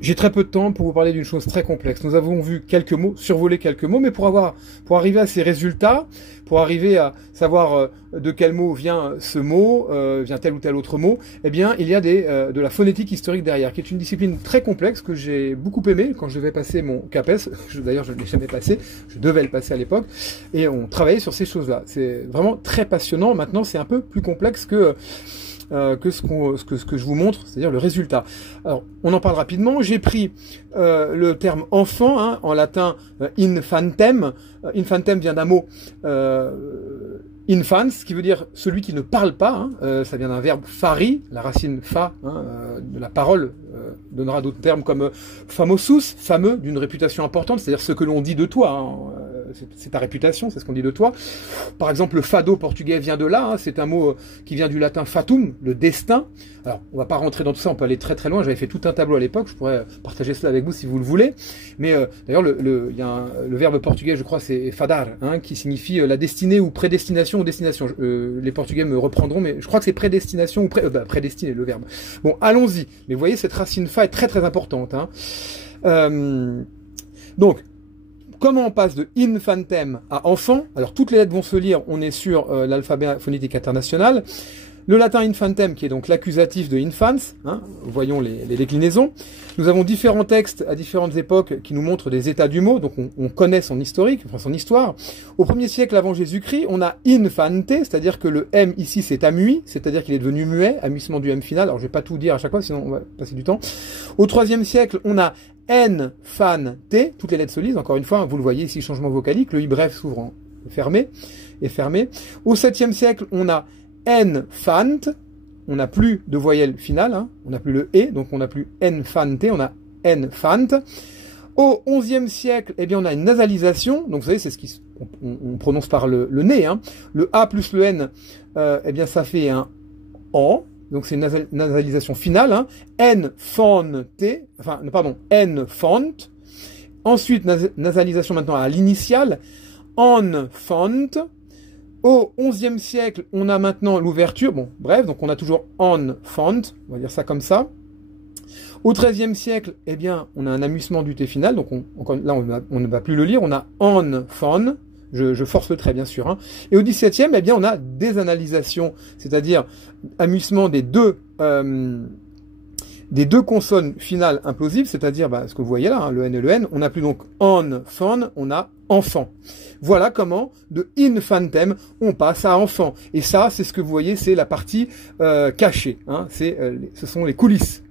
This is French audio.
J'ai très peu de temps pour vous parler d'une chose très complexe. Nous avons vu quelques mots, survolé quelques mots, mais pour arriver à ces résultats, pour arriver à savoir de quel mot vient ce mot, vient tel ou tel autre mot, eh bien, il y a de la phonétique historique derrière, qui est une discipline très complexe que j'ai beaucoup aimé quand je devais passer mon CAPES. D'ailleurs, je ne l'ai jamais passé, je devais le passer à l'époque, et on travaillait sur ces choses-là. C'est vraiment très passionnant. Maintenant, c'est un peu plus complexe que ce que je vous montre, c'est-à-dire le résultat. Alors, on en parle rapidement. J'ai pris le terme enfant, hein, en latin infantem. Infantem vient d'un mot infans, qui veut dire celui qui ne parle pas. Hein. Ça vient d'un verbe fari, la racine fa, hein, de la parole, donnera d'autres termes comme famosus, fameux, d'une réputation importante, c'est-à-dire ce que l'on dit de toi. Hein. C'est ta réputation, c'est ce qu'on dit de toi. Par exemple, le fado portugais vient de là, hein, c'est un mot qui vient du latin fatum, le destin. Alors, on va pas rentrer dans tout ça, on peut aller très très loin, j'avais fait tout un tableau à l'époque, je pourrais partager cela avec vous si vous le voulez. Mais d'ailleurs, il y a le verbe portugais, je crois, c'est fadar, hein, qui signifie la destinée ou prédestination ou destination. Les Portugais me reprendront, mais je crois que c'est prédestination ou prédestiné, le verbe. Bon, allons-y. Mais vous voyez, cette racine fa est très très importante. Hein. Donc, comment on passe de infantem à enfant? Alors, toutes les lettres vont se lire, on est sur l'alphabet phonétique international. Le latin infantem, qui est donc l'accusatif de infans, hein, voyons les déclinaisons. Nous avons différents textes à différentes époques qui nous montrent des états du mot, donc on connaît son historique, enfin son histoire. Au 1er siècle avant Jésus-Christ, on a infante, c'est-à-dire que le M ici c'est amui, c'est-à-dire qu'il est devenu muet, amuissement du M final. Alors je vais pas tout dire à chaque fois, sinon on va passer du temps. Au 3e siècle, on a N, fan, T, toutes les lettres se lisent, encore une fois, vous le voyez ici, changement vocalique, le I bref s'ouvre en fermé, et fermé. Au 7e siècle, on a enfant, on n'a plus de voyelle finale, hein, on n'a plus le E, donc on n'a plus enfante, on a enfant. Au 11e siècle, eh bien, on a une nasalisation, donc vous savez, c'est ce on prononce par le nez, hein. Le A plus le N, eh bien, ça fait un AN, donc c'est une nasalisation finale, hein. Enfante, enfin, pardon, enfant. Ensuite, nasalisation maintenant à l'initiale, enfant. Au 11e siècle, on a maintenant l'ouverture. Bon, bref, donc on a toujours enfant, on va dire ça comme ça. Au 13e siècle, eh bien, on a un amusement du T final, donc là, on ne va plus le lire, on a enfant, je force le trait, bien sûr. Hein. Et au 17e, eh bien, on a désanalisation, c'est-à-dire amusement des deux consonnes finales implosives, c'est-à-dire ce que vous voyez là, hein, le N et le N, on n'a plus donc enfant, on a enfant. Voilà comment, de infantem, on passe à enfant. Et ça, c'est ce que vous voyez, c'est la partie cachée. Hein, ce sont les coulisses.